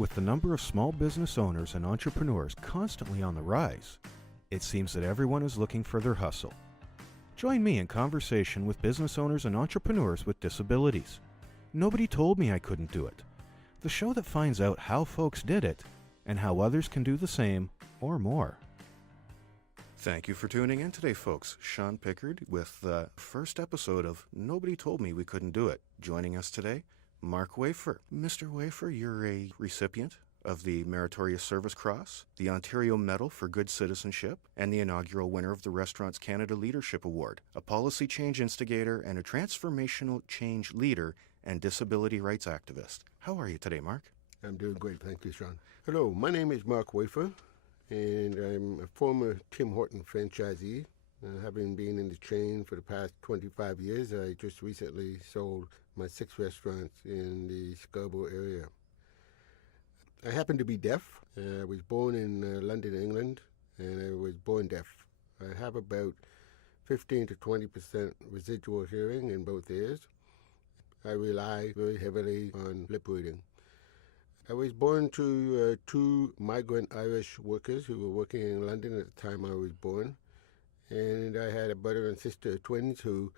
With the number of small business owners and entrepreneurs constantly on the rise, it seems that everyone is looking for their hustle. Join me in conversation with business owners and entrepreneurs with disabilities. Nobody told me I couldn't do it. The show that finds out how folks did it and how others can do the same or more. Thank you for tuning in today, folks. Sean Pickard with the first episode of Nobody Told Me We Couldn't Do It. Joining us today, Mark Wafer. Mr. Wafer, you're a recipient of the Meritorious Service Cross, the Ontario Medal for Good Citizenship, and the inaugural winner of the Restaurants Canada Leadership Award, a policy change instigator and a transformational change leader and disability rights activist. How are you today, Mark? I'm doing great, thank you, Sean. Hello, my name is Mark Wafer, and I'm a former Tim Horton franchisee. Having been in the chain for the past 25 years, I just recently sold my 6 restaurants in the Scarborough area. I happen to be deaf. I was born in London, England, and I was born deaf. I have about 15 to 20% residual hearing in both ears. I rely very heavily on lip reading. I was born to 2 migrant Irish workers who were working in London at the time I was born. And I had a brother and sister, twins, who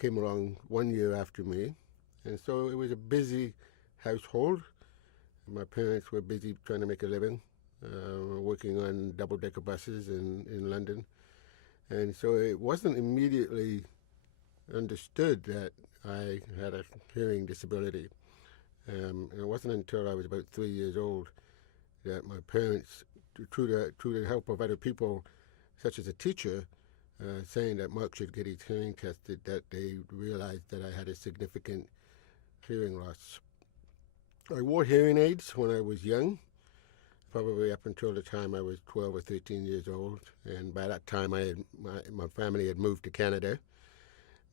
came along 1 year after me. And so it was a busy household. My parents were busy trying to make a living, working on double-decker buses in London. And so it wasn't immediately understood that I had a hearing disability. And it wasn't until I was about 3 years old that my parents, through the help of other people, such as a teacher, saying that Mark should get his hearing tested, that they realized that I had a significant hearing loss. I wore hearing aids when I was young, probably up until the time I was 12 or 13 years old, and by that time my family had moved to Canada.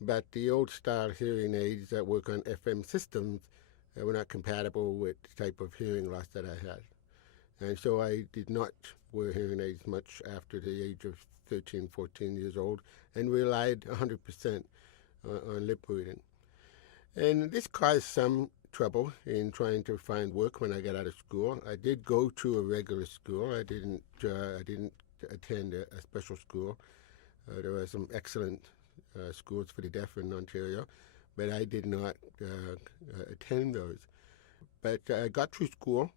But the old style hearing aids that work on FM systems were not compatible with the type of hearing loss that I had. And so I did not wear hearing aids much after the age of 13, 14 years old, and relied 100% on lip reading. And this caused some trouble in trying to find work when I got out of school. I did go to a regular school. I didn't attend a special school. There were some excellent schools for the deaf in Ontario, but I did not attend those. But I got through school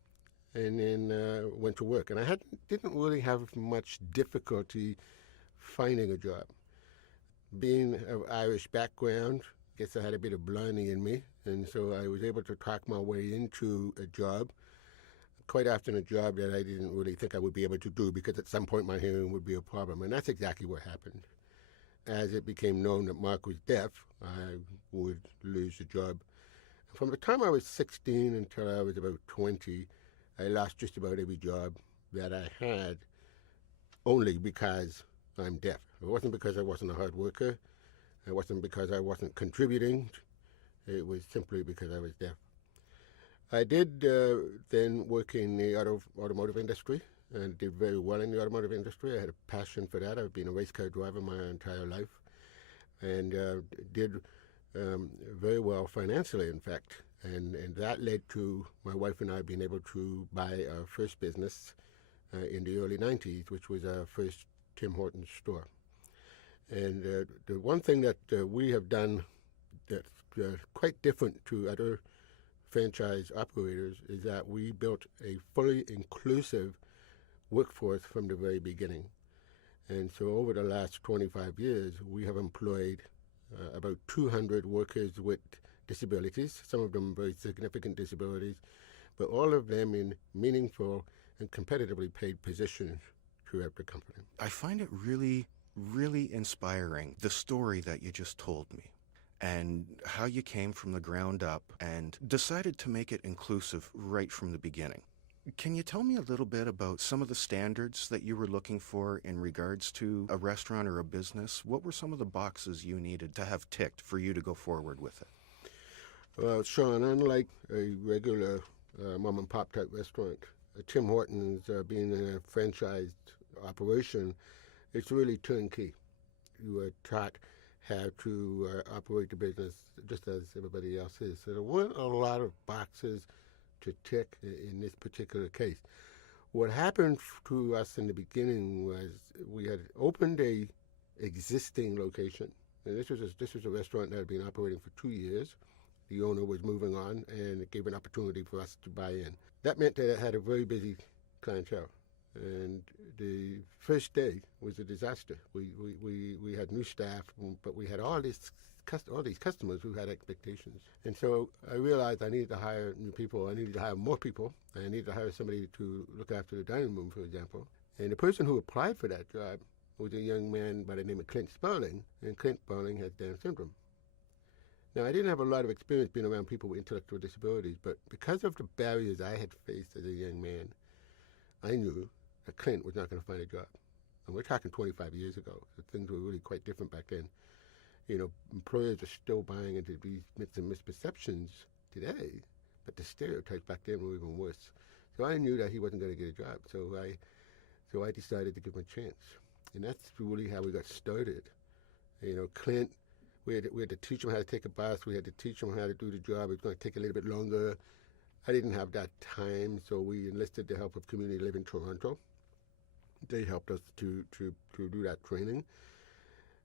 and then went to work. And I didn't really have much difficulty finding a job. Being of Irish background, I guess I had a bit of blinding in me, and so I was able to talk my way into a job, quite often a job that I didn't really think I would be able to do, because at some point my hearing would be a problem, and that's exactly what happened. As it became known that Mark was deaf, I would lose the job. From the time I was 16 until I was about 20, I lost just about every job that I had, only because I'm deaf. It wasn't because I wasn't a hard worker. It wasn't because I wasn't contributing. It was simply because I was deaf. I did then work in the automotive industry, and did very well in the automotive industry. I had a passion for that. I've been a race car driver my entire life, and did very well financially, in fact. And that led to my wife and I being able to buy our first business in the early 90s, which was our first Tim Hortons store. And the one thing that we have done that's quite different to other franchise operators is that we built a fully inclusive workforce from the very beginning. And so over the last 25 years, we have employed about 200 workers with disabilities, some of them very significant disabilities, but all of them in meaningful and competitively paid positions throughout the company. I find it really, really inspiring, the story that you just told me, and how you came from the ground up and decided to make it inclusive right from the beginning. Can you tell me a little bit about some of the standards that you were looking for in regards to a restaurant or a business? What were some of the boxes you needed to have ticked for you to go forward with it? Well, Sean, unlike a regular mom-and-pop type restaurant, Tim Hortons being a franchised operation, it's really turnkey. You are taught how to operate the business just as everybody else is. So there weren't a lot of boxes to tick in this particular case. What happened to us in the beginning was we had opened a existing location, and this was a restaurant that had been operating for 2 years. The owner was moving on, and it gave an opportunity for us to buy in. That meant that it had a very busy clientele, and the first day was a disaster. We had new staff, but we had all these customers who had expectations. And so I realized I needed to hire new people. I needed to hire more people. I needed to hire somebody to look after the dining room, for example. And the person who applied for that job was a young man by the name of Clint Sparling, and Clint Sparling has Down syndrome. Now, I didn't have a lot of experience being around people with intellectual disabilities, but because of the barriers I had faced as a young man, I knew that Clint was not going to find a job. And we're talking 25 years ago, so things were really quite different back then. You know, employers are still buying into these myths and misperceptions today, but the stereotypes back then were even worse. So I knew that he wasn't going to get a job, so I decided to give him a chance. And that's really how we got started. You know, Clint, we had to teach him how to take a bus. We had to teach him how to do the job. It was going to take a little bit longer. I didn't have that time, so we enlisted the help of Community Living Toronto. They helped us to do that training.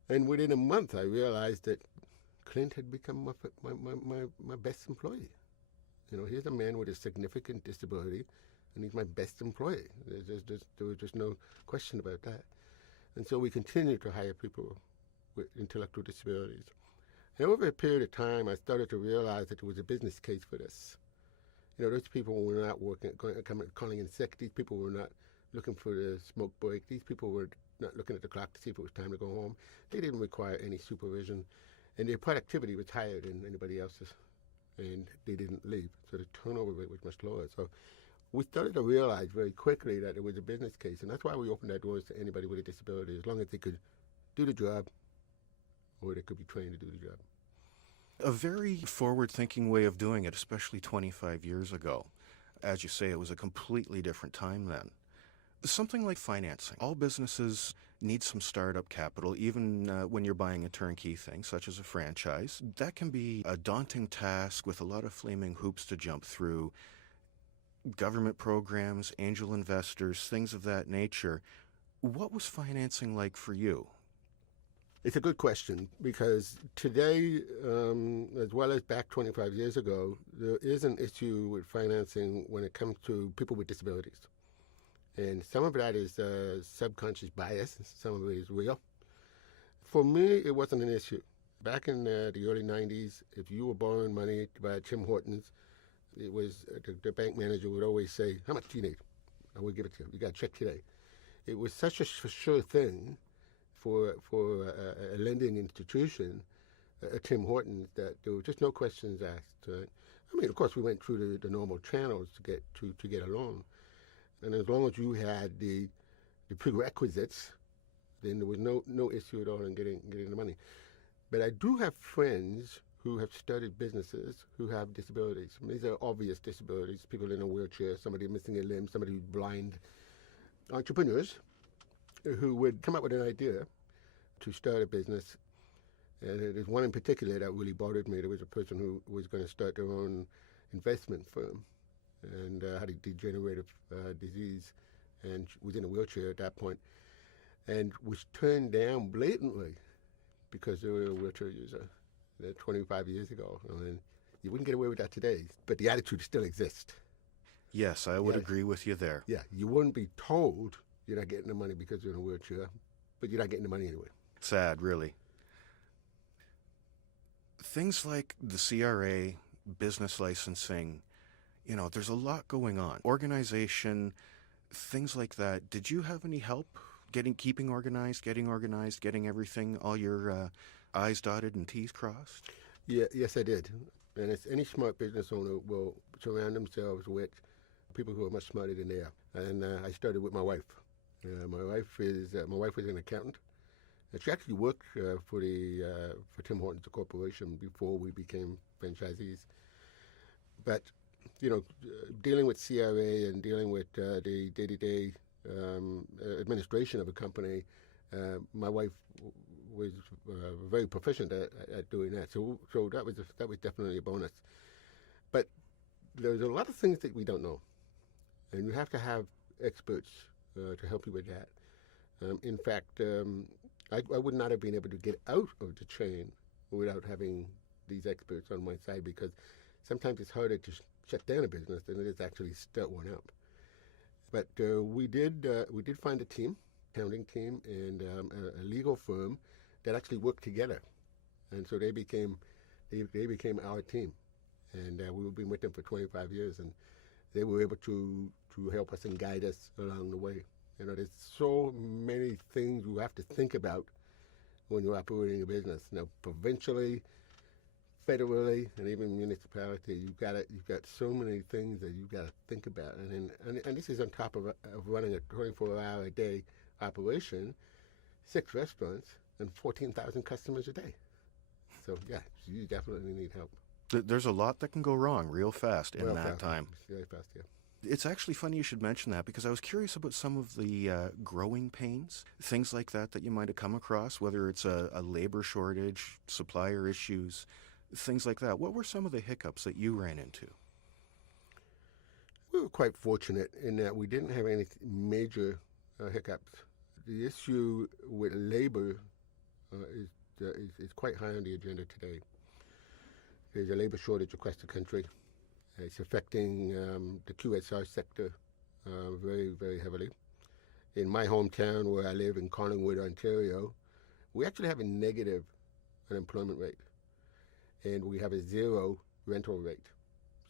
And within a month, I realized that Clint had become my best employee. You know, here's a man with a significant disability, and he's my best employee. There was just no question about that. And so we continued to hire people with intellectual disabilities. And over a period of time, I started to realize that there was a business case for this. You know, those people were not calling in sick. These people were not looking for the smoke break. These people were not looking at the clock to see if it was time to go home. They didn't require any supervision, and their productivity was higher than anybody else's, and they didn't leave. So the turnover rate was much lower. So we started to realize very quickly that it was a business case, and that's why we opened our doors to anybody with a disability, as long as they could do the job or they could be trained to do the job. A very forward-thinking way of doing it, especially 25 years ago. As you say, it was a completely different time then. Something like financing. All businesses need some startup capital, even when you're buying a turnkey thing, such as a franchise. That can be a daunting task with a lot of flaming hoops to jump through. Government programs, angel investors, things of that nature. What was financing like for you? It's a good question, because today, as well as back 25 years ago, there is an issue with financing when it comes to people with disabilities. And some of that is subconscious bias, some of it is real. For me, it wasn't an issue. Back in the early 90s, if you were borrowing money to buy Tim Hortons, it was the bank manager would always say, "How much do you need? I will give it to you. You got a check today." It was such a sure thing for a lending institution, Tim Hortons, that there were just no questions asked. I mean, of course, we went through the normal channels to get a loan. And as long as you had the prerequisites, then there was no issue at all in getting the money. But I do have friends who have started businesses who have disabilities. I mean, these are obvious disabilities, people in a wheelchair, somebody missing a limb, somebody who's blind. Entrepreneurs who would come up with an idea to start a business. And there's one in particular that really bothered me. There was a person who was going to start their own investment firm, and had a degenerative disease, and was in a wheelchair at that point, and was turned down blatantly because they were a wheelchair user 25 years ago. I mean, you wouldn't get away with that today, but the attitude still exists. Yes, I would agree with you there. Yeah, you wouldn't be told you're not getting the money because you're in a wheelchair, but you're not getting the money anyway. Sad, really. Things like the CRA, business licensing, you know, there's a lot going on. Organization, things like that. Did you have any help keeping organized, getting everything, all your I's dotted and T's crossed? Yeah, yes, I did. And as any smart business owner will surround themselves with people who are much smarter than they are. And I started with my wife. My wife was an accountant. And she actually worked for Tim Hortons, the corporation, before we became franchisees. But you know, dealing with CRA and dealing with the day-to-day administration of a company, my wife was very proficient at doing that. So that was definitely a bonus. But there's a lot of things that we don't know, and you have to have experts to help you with that. In fact, I would not have been able to get out of the chain without having these experts on my side, because sometimes it's harder to shut down a business than it is actually start one up. But we did find a team, accounting team, and a legal firm that actually worked together, and so they became our team, and we've been with them for 25 years, and they were able to help us and guide us along the way. You know, there's so many things you have to think about when you're operating a business. Now, provincially, federally, and even municipality, you've got so many things that you've got to think about, and this is on top of running a 24-hour-a-day operation, 6 restaurants, and 14,000 customers a day. So yeah, you definitely need help. There's a lot that can go wrong real fast in that time. Very fast, yeah. It's actually funny you should mention that, because I was curious about some of the growing pains, things like that you might have come across, whether it's a labor shortage, supplier issues, things like that. What were some of the hiccups that you ran into? We were quite fortunate in that we didn't have any major hiccups. The issue with labor is quite high on the agenda today. There's a labor shortage across the country. It's affecting the QSR sector very, very heavily. In my hometown, where I live in Collingwood, Ontario, we actually have a negative unemployment rate, and we have a 0 rental rate.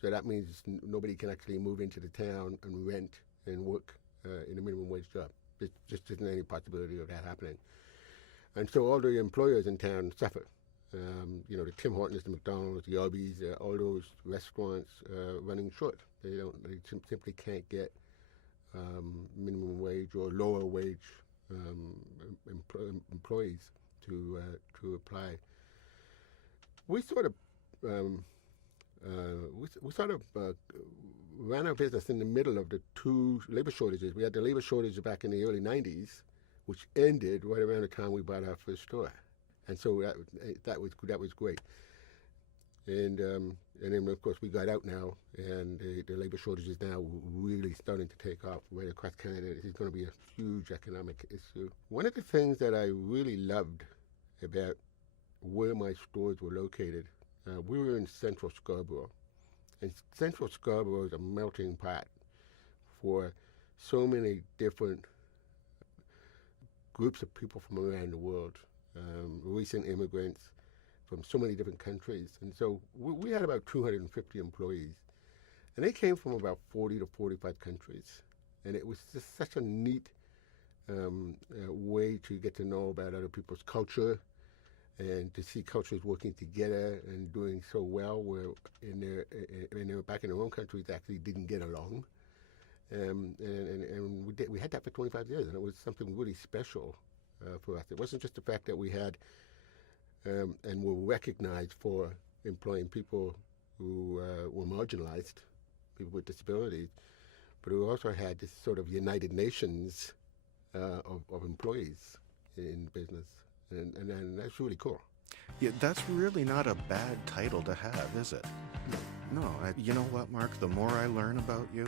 So that means nobody can actually move into the town and rent and work in a minimum wage job. There just isn't any possibility of that happening. And so all the employers in town suffer. You know, the Tim Hortons, the McDonald's, the Arby's, all those restaurants running short. They simply can't get minimum wage or lower wage employees to apply. We sort of ran our business in the middle of the 2 labor shortages. We had the labor shortage back in the early 90s, which ended right around the time we bought our first store. And so that was great. And then, of course, we got out now, and the labor shortage is now really starting to take off right across Canada. This is going to be a huge economic issue. One of the things that I really loved about where my stores were located, we were in central Scarborough. And central Scarborough is a melting pot for so many different groups of people from around the world. Recent immigrants from so many different countries. And so we had about 250 employees. And they came from about 40 to 45 countries. And it was just such a neat way to get to know about other people's culture and to see cultures working together and doing so well, where they were back in their own countries actually didn't get along. And we had that for 25 years, and it was something really special for us. It wasn't just the fact that we had and were recognized for employing people who were marginalized, people with disabilities, but we also had this sort of United Nations of employees in business, and that's really cool. Yeah, that's really not a bad title to have, is it? No. You know what, Mark? The more I learn about you,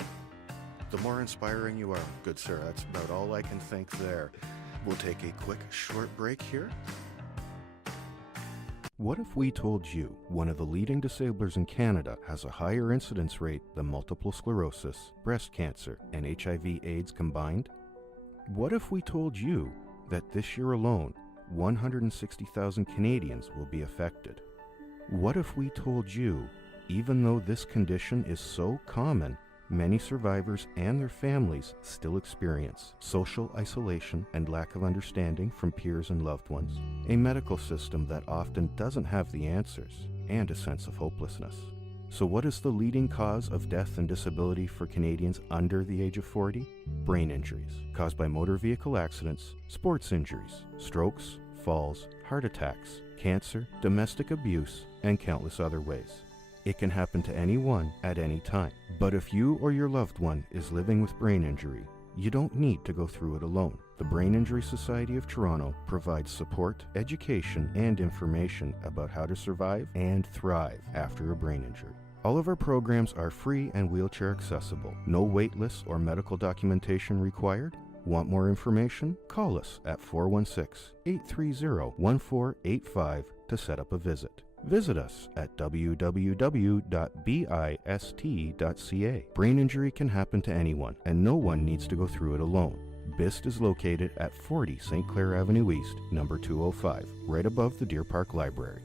the more inspiring you are. Good sir, that's about all I can think there. We'll take a quick, short break here. What if we told you one of the leading disablers in Canada has a higher incidence rate than multiple sclerosis, breast cancer, and HIV/AIDS combined? What if we told you that this year alone, 160,000 Canadians will be affected? What if we told you, even though this condition is so common, many survivors and their families still experience social isolation and lack of understanding from peers and loved ones, a medical system that often doesn't have the answers, and a sense of hopelessness? So what is the leading cause of death and disability for Canadians under the age of 40? Brain injuries caused by motor vehicle accidents, sports injuries, strokes, falls, heart attacks, cancer, domestic abuse, and countless other ways. It can happen to anyone at any time. But if you or your loved one is living with brain injury, you don't need to go through it alone. The Brain Injury Society of Toronto provides support, education, and information about how to survive and thrive after a brain injury. All of our programs are free and wheelchair accessible. No wait lists or medical documentation required. Want more information? Call us at 416-830-1485 to set up a visit. Visit us at www.bist.ca. Brain injury can happen to anyone, and no one needs to go through it alone. BIST is located at 40 St. Clair Avenue East, number 205, right above the Deer Park Library.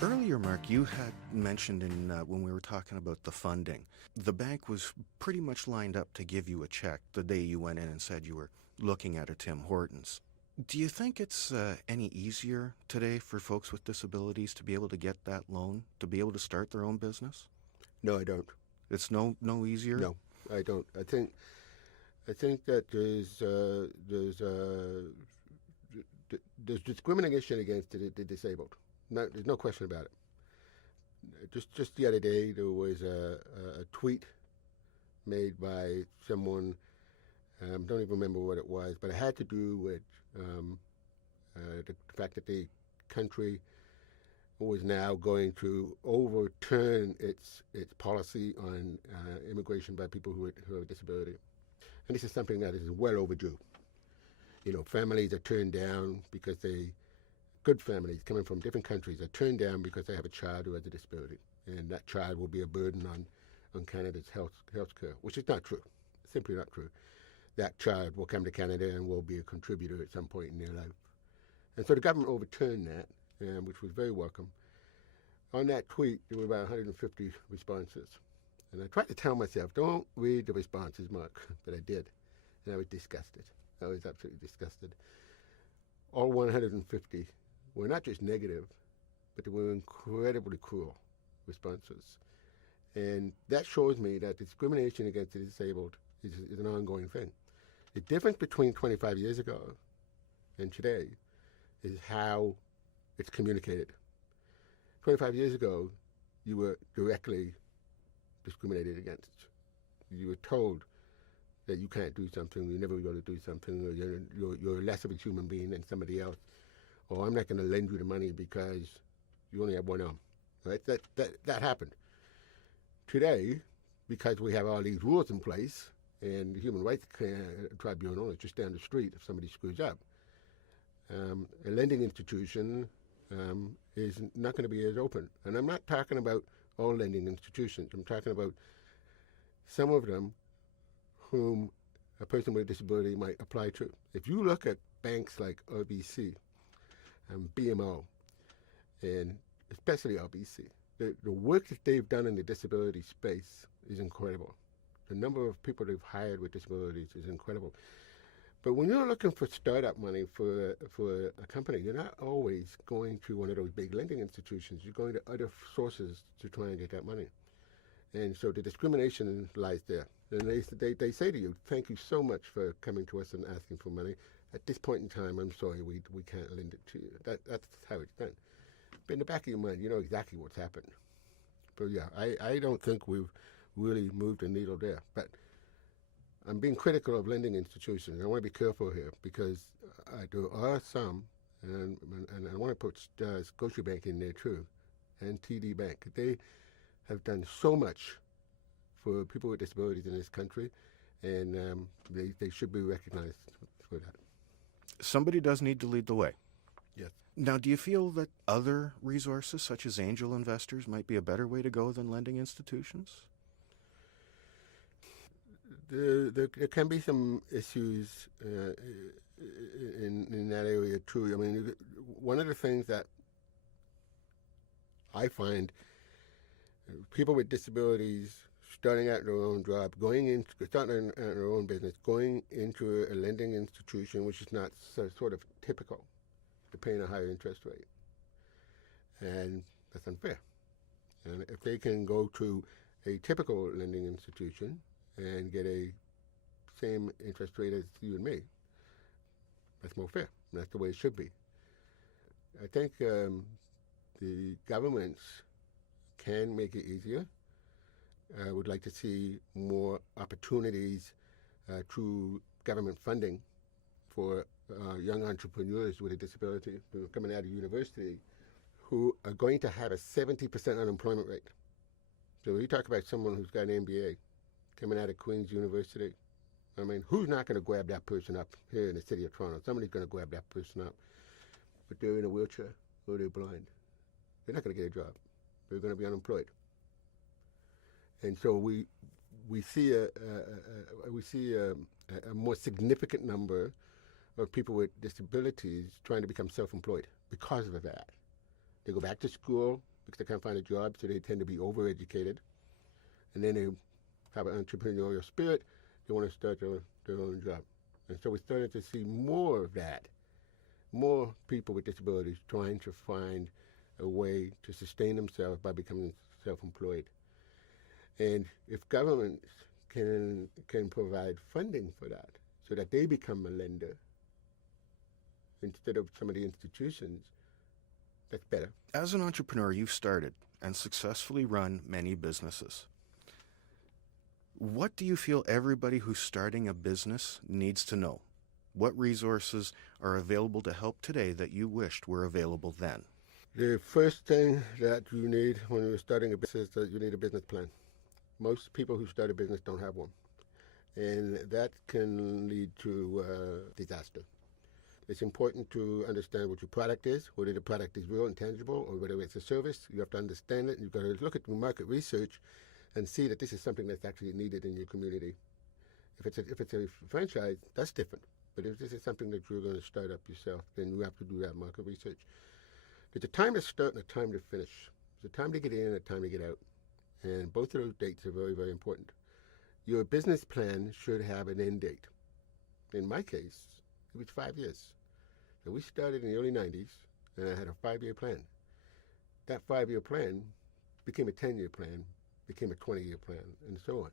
Earlier, Mark, you had mentioned when we were talking about the funding, the bank was pretty much lined up to give you a check the day you went in and said you were looking at a Tim Hortons. Do you think it's any easier today for folks with disabilities to be able to get that loan, to be able to start their own business? No, I don't. It's no easier? No, I don't. I think that there's discrimination against the disabled. No, there's no question about it. Just the other day, there was a tweet made by someone. Don't even remember what it was, but it had to do with the fact that the country was now going to overturn its policy on immigration by people who have a disability. And this is something that is well overdue. You know, families are turned down because good families coming from different countries are turned down because they have a child who has a disability. And that child will be a burden on Canada's health care, which is not true. Simply not true. That child will come to Canada and will be a contributor at some point in their life. And so the government overturned that, which was very welcome. On that tweet, there were about 150 responses. And I tried to tell myself, don't read the responses, Mark, but I did. And I was disgusted. I was absolutely disgusted. All 150 were not just negative, but they were incredibly cruel responses. And that shows me that discrimination against the disabled is an ongoing thing. The difference between 25 years ago and today is how it's communicated. 25 years ago, you were directly discriminated against. You were told that you can't do something, you're never going to do something, or you're less of a human being than somebody else, or I'm not going to lend you the money because you only have one arm. Right? That happened. Today, because we have all these rules in place, and the Human Rights Tribunal is just down the street if somebody screws up, a lending institution is not going to be as open. And I'm not talking about all lending institutions. I'm talking about some of them whom a person with a disability might apply to. If you look at banks like RBC and BMO, and especially RBC, the work that they've done in the disability space is incredible. The number of people they've hired with disabilities is incredible. But when you're looking for startup money for a company, you're not always going to one of those big lending institutions. You're going to other sources to try and get that money. And so the discrimination lies there. And they say to you, thank you so much for coming to us and asking for money. At this point in time, I'm sorry, we can't lend it to you. That's how it's done. But in the back of your mind, you know exactly what's happened. But yeah, I don't think we've really moved the needle there. But I'm being critical of lending institutions. I want to be careful here because there are some, and I want to put Scotiabank in there too, and TD Bank. They have done so much for people with disabilities in this country, and they should be recognized for that. Somebody does need to lead the way. Yes. Now, do you feel that other resources, such as angel investors, might be a better way to go than lending institutions? There can be some issues in that area too. I mean, one of the things that I find people with disabilities starting out their own job, starting out their own business, going into a lending institution which is not sort of typical, they're paying a higher interest rate, and that's unfair. And if they can go to a typical lending institution and get a same interest rate as you and me, that's more fair. And that's the way it should be. I think the governments can make it easier. I would like to see more opportunities through government funding for young entrepreneurs with a disability who are coming out of university who are going to have a 70% unemployment rate. So when you talk about someone who's got an MBA coming out of Queen's University, I mean, who's not going to grab that person up here in the city of Toronto? Somebody's going to grab that person up, but they're in a wheelchair or they're blind. They're not going to get a job. They're going to be unemployed. And so we see a more significant number of people with disabilities trying to become self-employed because of that. They go back to school because they can't find a job, so they tend to be overeducated. And then they have an entrepreneurial spirit. They want to start their own job. And so we're starting to see more of that, more people with disabilities trying to find a way to sustain themselves by becoming self-employed. And if governments can provide funding for that so that they become a lender instead of some of the institutions, that's better. As an entrepreneur, you've started and successfully run many businesses. What do you feel everybody who's starting a business needs to know? What resources are available to help today that you wished were available then? The first thing that you need when you're starting a business is that you need a business plan. Most people who start a business don't have one, and that can lead to disaster. It's important to understand what your product is, whether the product is real and tangible, or whether it's a service. You have to understand it. You've got to look at the market research and see that this is something that's actually needed in your community. If it's a franchise, that's different. But if this is something that you're going to start up yourself, then you have to do that market research. There's a time to start and a time to finish. There's a time to get in and a time to get out. And both of those dates are very, very important. Your business plan should have an end date. In my case, it was 5 years. So we started in the early 90s, and I had a 5-year plan. That 5-year plan became a 10-year plan, became a 20-year plan, and so on.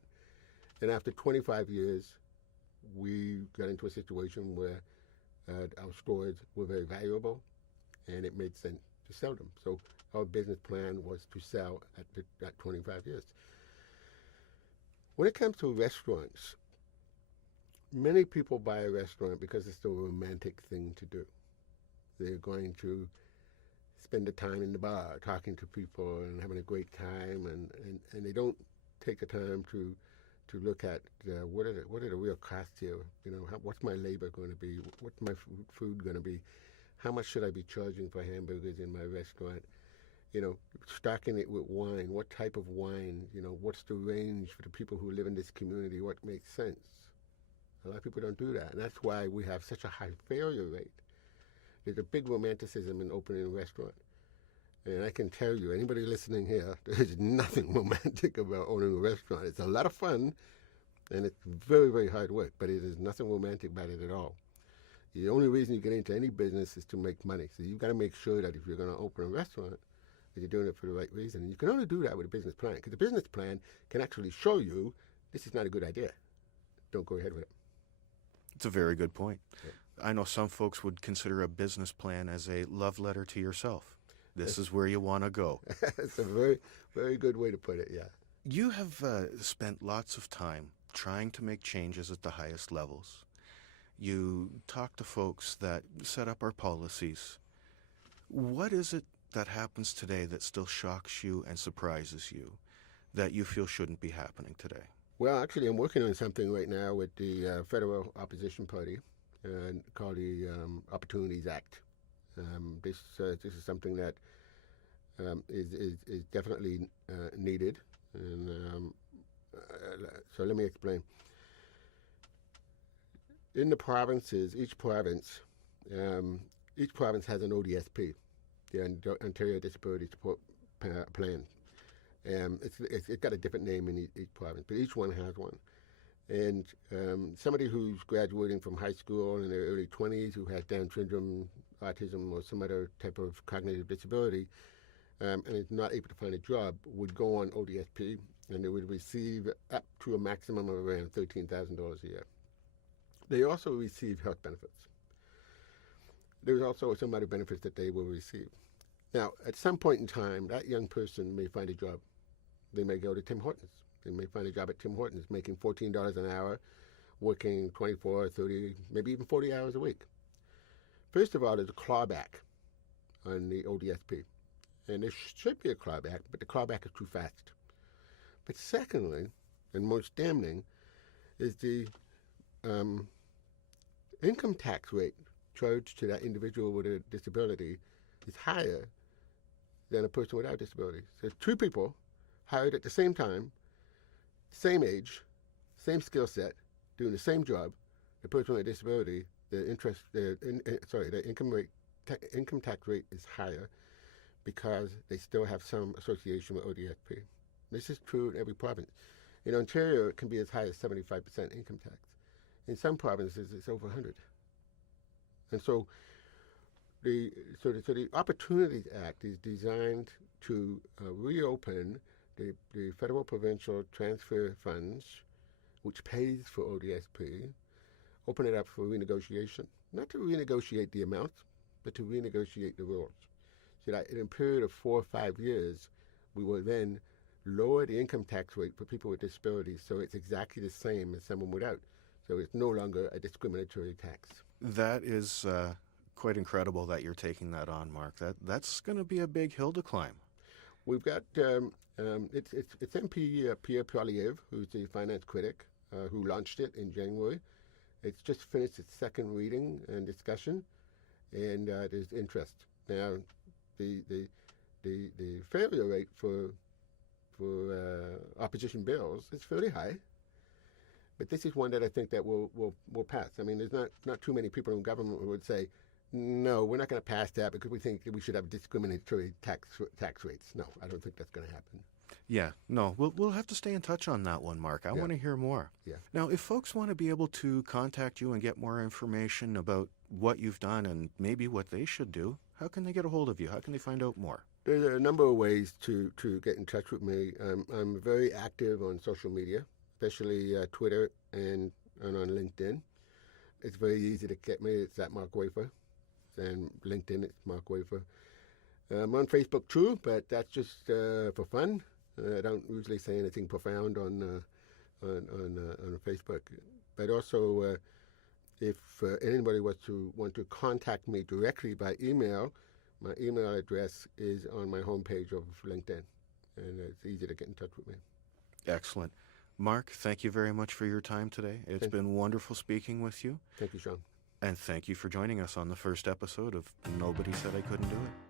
And after 25 years, we got into a situation where our stores were very valuable, and it made sense to sell them. So our business plan was to sell at 25 years. When it comes to restaurants, many people buy a restaurant because it's a romantic thing to do. They're going to spend the time in the bar talking to people and having a great time, and they don't take the time to look at what are the real costs here. You know, what's my labor going to be? What's my food going to be? How much should I be charging for hamburgers in my restaurant? You know, stocking it with wine. What type of wine? You know, what's the range for the people who live in this community? What makes sense? A lot of people don't do that, and that's why we have such a high failure rate. There's a big romanticism in opening a restaurant. And I can tell you, anybody listening here, there's nothing romantic about owning a restaurant. It's a lot of fun, and it's very, very hard work, but it is nothing romantic about it at all. The only reason you get into any business is to make money. So you've got to make sure that if you're going to open a restaurant, that you're doing it for the right reason. And you can only do that with a business plan, because the business plan can actually show you this is not a good idea. Don't go ahead with it. It's a very good point. Yeah. I know some folks would consider a business plan as a love letter to yourself. This is where you want to go. It's a very, very good way to put it, yeah. You have spent lots of time trying to make changes at the highest levels. You talk to folks that set up our policies. What is it that happens today that still shocks you and surprises you that you feel shouldn't be happening today? Well, actually, I'm working on something right now with the federal opposition party called the Opportunities Act. This is something that is definitely needed, and so let me explain. In the provinces, each province has an ODSP, the Ontario Disability Support Plan. It's got a different name in each province, but each one has one. And somebody who's graduating from high school in their early 20s who has Down syndrome, autism, or some other type of cognitive disability and is not able to find a job would go on ODSP, and they would receive up to a maximum of around $13,000 a year. They also receive health benefits. There's also some other benefits that they will receive. Now, at some point in time, that young person may find a job. They may go to Tim Hortons. They may find a job at Tim Hortons making $14 an hour, working 24, 30, maybe even 40 hours a week. First of all, there's a clawback on the ODSP. And there should be a clawback, but the clawback is too fast. But secondly, and most damning, is the income tax rate charged to that individual with a disability is higher than a person without a disability. So two people hired at the same time, same age, same skill set, doing the same job. The person with a disability, the income tax rate is higher because they still have some association with ODSP. This is true in every province. In Ontario, it can be as high as 75% income tax. In some provinces, it's over 100. And so the Opportunities Act is designed to reopen the federal provincial transfer funds, which pays for ODSP, open it up for renegotiation, not to renegotiate the amounts, but to renegotiate the rules. So that in a period of 4 or 5 years, we will then lower the income tax rate for people with disabilities so it's exactly the same as someone without. So it's no longer a discriminatory tax. That is quite incredible that you're taking that on, Mark. That's going to be a big hill to climb. We've got it's MP Pierre Poilievre, who's the finance critic, who launched it in January. It's just finished its second reading and discussion, and there's interest. Now, the failure rate for opposition bills is fairly high, but this is one that I think that will pass. I mean, there's not too many people in government who would say, no, we're not going to pass that because we think that we should have discriminatory tax rates. No, I don't think that's going to happen. Yeah, no, we'll have to stay in touch on that one, Mark. I want to hear more. Yeah. Now, if folks want to be able to contact you and get more information about what you've done and maybe what they should do, how can they get a hold of you? How can they find out more? There's a number of ways to get in touch with me. I'm very active on social media, especially Twitter and on LinkedIn. It's very easy to get me. It's at Mark Wafer. And LinkedIn, it's Mark Wafer. I'm on Facebook too, but that's just for fun. I don't usually say anything profound on Facebook. But also, if anybody want to contact me directly by email, my email address is on my homepage of LinkedIn, and it's easy to get in touch with me. Excellent. Mark, thank you very much for your time today. It's been wonderful speaking with you. Thank you, Sean. And thank you for joining us on the first episode of Nobody Said I Couldn't Do It.